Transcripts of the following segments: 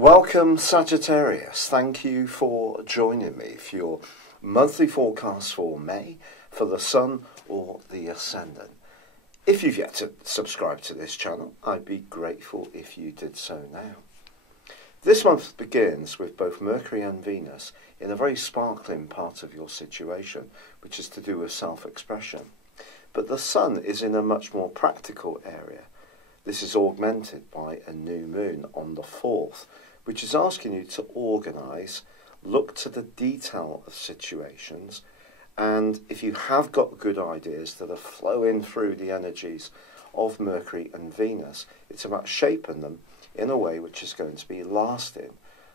Welcome, Sagittarius. Thank you for joining me for your monthly forecast for May for the Sun or the Ascendant. If you've yet to subscribe to this channel, I'd be grateful if you did so now. This month begins with both Mercury and Venus in a very sparkling part of your situation, which is to do with self-expression. But the Sun is in a much more practical area. This is augmented by a new moon on the 4th, which is asking you to organise, look to the detail of situations, and if you have got good ideas that are flowing through the energies of Mercury and Venus, it's about shaping them in a way which is going to be lasting.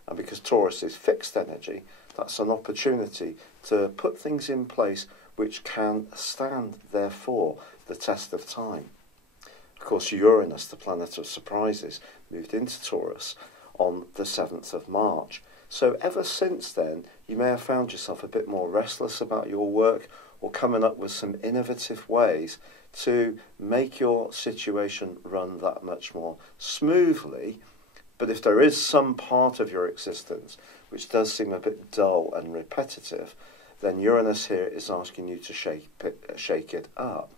And because Taurus is fixed energy, that's an opportunity to put things in place which can stand, therefore, the test of time. Of course, Uranus, the planet of surprises, moved into Taurus on the 7th of March. So ever since then, you may have found yourself a bit more restless about your work or coming up with some innovative ways to make your situation run that much more smoothly. But if there is some part of your existence which does seem a bit dull and repetitive, then Uranus here is asking you to shake it up.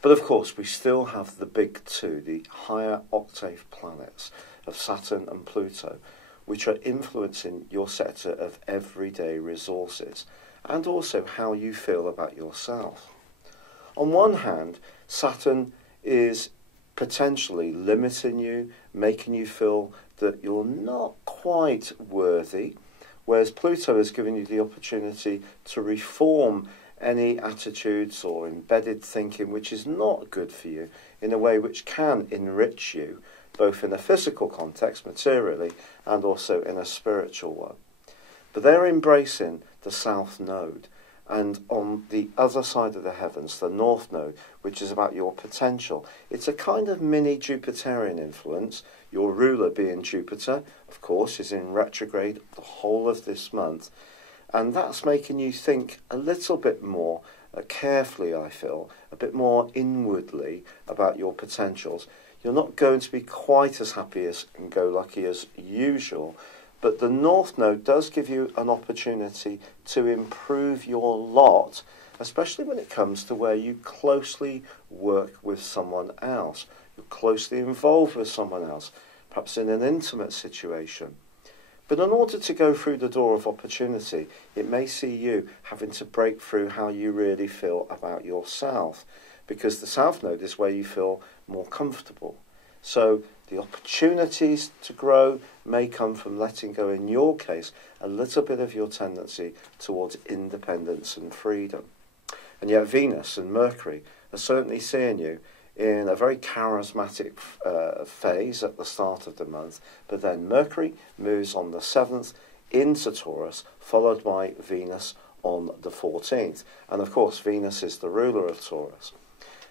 But of course, we still have the big two, the higher octave planets of Saturn and Pluto, which are influencing your sector of everyday resources and also how you feel about yourself. On one hand, Saturn is potentially limiting you, making you feel that you're not quite worthy, whereas Pluto has given you the opportunity to reform any attitudes or embedded thinking which is not good for you in a way which can enrich you, both in a physical context, materially, and also in a spiritual one. But they're embracing the South Node, and on the other side of the heavens, the North Node, which is about your potential. It's a kind of mini Jupiterian influence. Your ruler being Jupiter, of course, is in retrograde the whole of this month. And that's making you think a little bit more carefully, I feel, a bit more inwardly about your potentials. You're not going to be quite as happy as and go lucky as usual, but the North Node does give you an opportunity to improve your lot, especially when it comes to where you closely work with someone else. You're closely involved with someone else, perhaps in an intimate situation. But in order to go through the door of opportunity, it may see you having to break through how you really feel about yourself, because the South Node is where you feel more comfortable. So the opportunities to grow may come from letting go, in your case, a little bit of your tendency towards independence and freedom. And yet Venus and Mercury are certainly seeing you in a very charismatic phase at the start of the month, but then Mercury moves on the 7th into Taurus, followed by Venus on the 14th. And of course, Venus is the ruler of Taurus.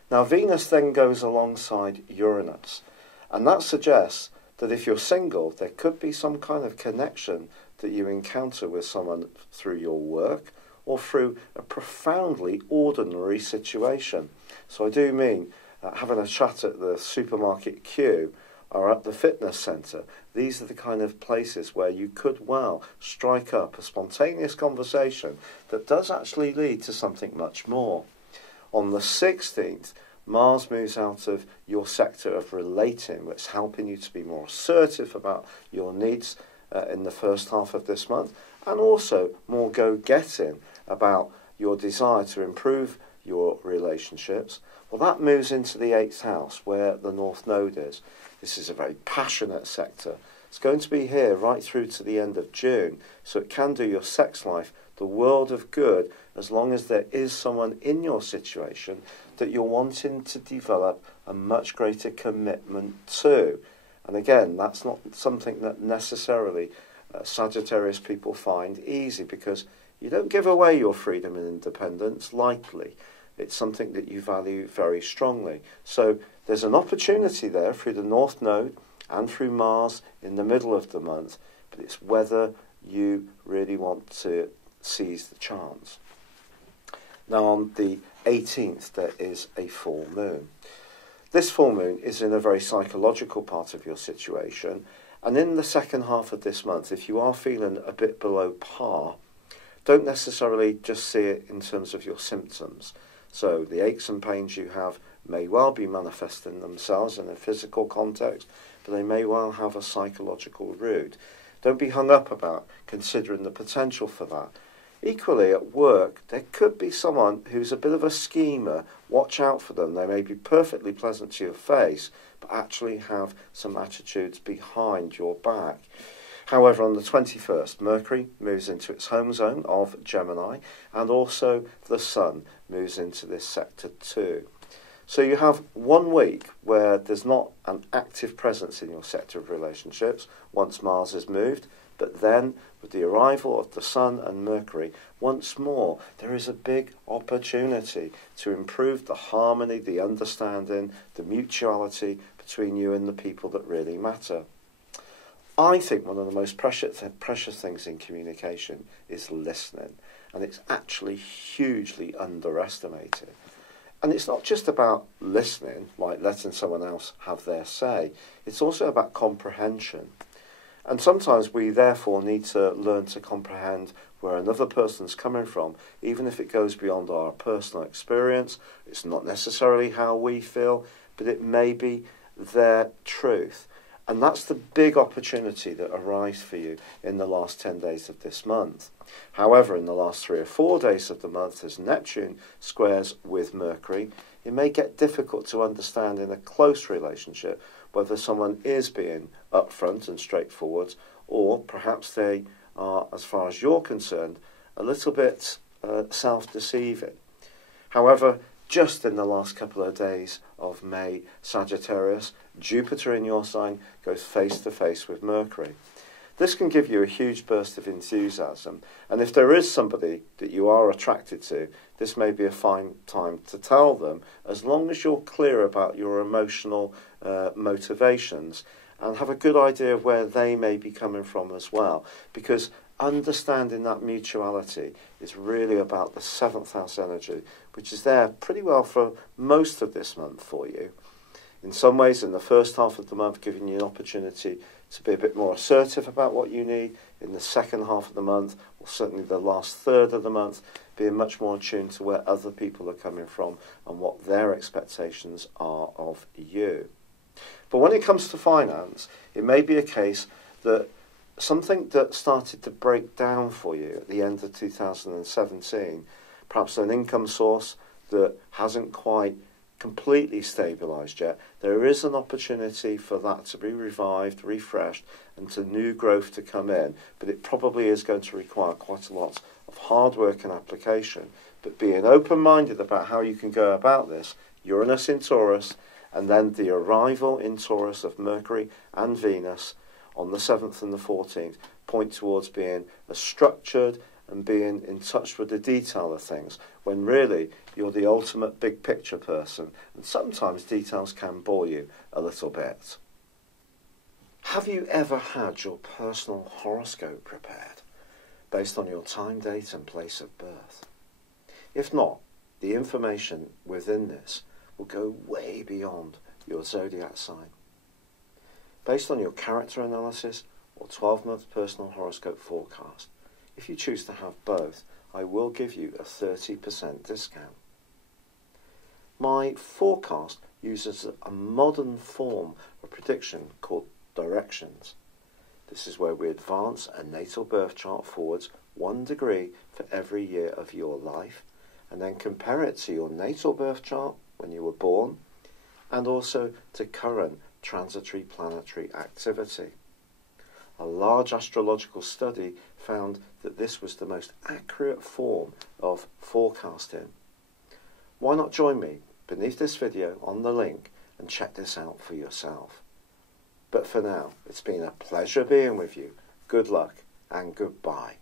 Now, Venus then goes alongside Uranus, and that suggests that if you're single, there could be some kind of connection that you encounter with someone through your work or through a profoundly ordinary situation. So I do mean having a chat at the supermarket queue or at the fitness centre. These are the kind of places where you could well strike up a spontaneous conversation that does actually lead to something much more. On the 16th, Mars moves out of your sector of relating, which is helping you to be more assertive about your needs in the first half of this month, and also more go-getting about your desire to improve your relationships. Well, that moves into the 8th house, where the North Node is. This is a very passionate sector. It's going to be here right through to the end of June, so it can do your sex life the world of good, as long as there is someone in your situation that you're wanting to develop a much greater commitment to. And again, that's not something that necessarily Sagittarius people find easy, because you don't give away your freedom and independence lightly. It's something that you value very strongly. So there's an opportunity there through the North Node and through Mars in the middle of the month, but it's whether you really want to seize the chance. Now on the 18th there is a full moon. This full moon is in a very psychological part of your situation, And in the second half of this month, if you are feeling a bit below par, don't necessarily just see it in terms of your symptoms. So the aches and pains you have may well be manifesting themselves in a physical context, but they may well have a psychological root. Don't be hung up about considering the potential for that. Equally, at work, there could be someone who's a bit of a schemer. Watch out for them. They may be perfectly pleasant to your face, but actually have some attitudes behind your back. However, on the 21st, Mercury moves into its home zone of Gemini, and also the Sun moves into this sector too. So you have 1 week where there's not an active presence in your sector of relationships once Mars is moved, but then with the arrival of the Sun and Mercury, once more there is a big opportunity to improve the harmony, the understanding, the mutuality between you and the people that really matter. I think one of the most precious things in communication is listening, and it's actually hugely underestimated. And it's not just about listening, like letting someone else have their say. It's also about comprehension. And sometimes we therefore need to learn to comprehend where another person's coming from, even if it goes beyond our personal experience. It's not necessarily how we feel, but it may be their truth. And that's the big opportunity that arises for you in the last 10 days of this month. However, in the last 3 or 4 days of the month, as Neptune squares with Mercury, it may get difficult to understand in a close relationship whether someone is being upfront and straightforward, or perhaps they are, as far as you're concerned, a little bit self-deceiving. However, just in the last couple of days of May, Sagittarius, Jupiter in your sign goes face-to-face with Mercury. This can give you a huge burst of enthusiasm, and if there is somebody that you are attracted to, this may be a fine time to tell them, as long as you're clear about your emotional motivations and have a good idea of where they may be coming from as well, because understanding that mutuality is really about the 7th house energy, which is there pretty well for most of this month for you. In some ways, in the first half of the month, giving you an opportunity to be a bit more assertive about what you need. In the second half of the month, or certainly the last third of the month, being much more attuned to where other people are coming from and what their expectations are of you. But when it comes to finance, it may be a case that something that started to break down for you at the end of 2017, perhaps an income source that hasn't quite completely stabilised yet, there is an opportunity for that to be revived, refreshed, and to new growth to come in, but it probably is going to require quite a lot of hard work and application. But being open-minded about how you can go about this, Uranus in Taurus, and then the arrival in Taurus of Mercury and Venus on the 7th and the 14th, point towards being as structured and being in touch with the detail of things, when really you're the ultimate big picture person, and sometimes details can bore you a little bit. Have you ever had your personal horoscope prepared based on your time, date and place of birth? If not, the information within this will go way beyond your zodiac sign. Based on your character analysis or 12-month personal horoscope forecast, if you choose to have both, I will give you a 30% discount. My forecast uses a modern form of prediction called directions. This is where we advance a natal birth chart forwards 1 degree for every year of your life, and then compare it to your natal birth chart when you were born, and also to current transitory planetary activity. A large astrological study found that this was the most accurate form of forecasting. Why not join me beneath this video on the link and check this out for yourself? But for now, it's been a pleasure being with you. Good luck and goodbye.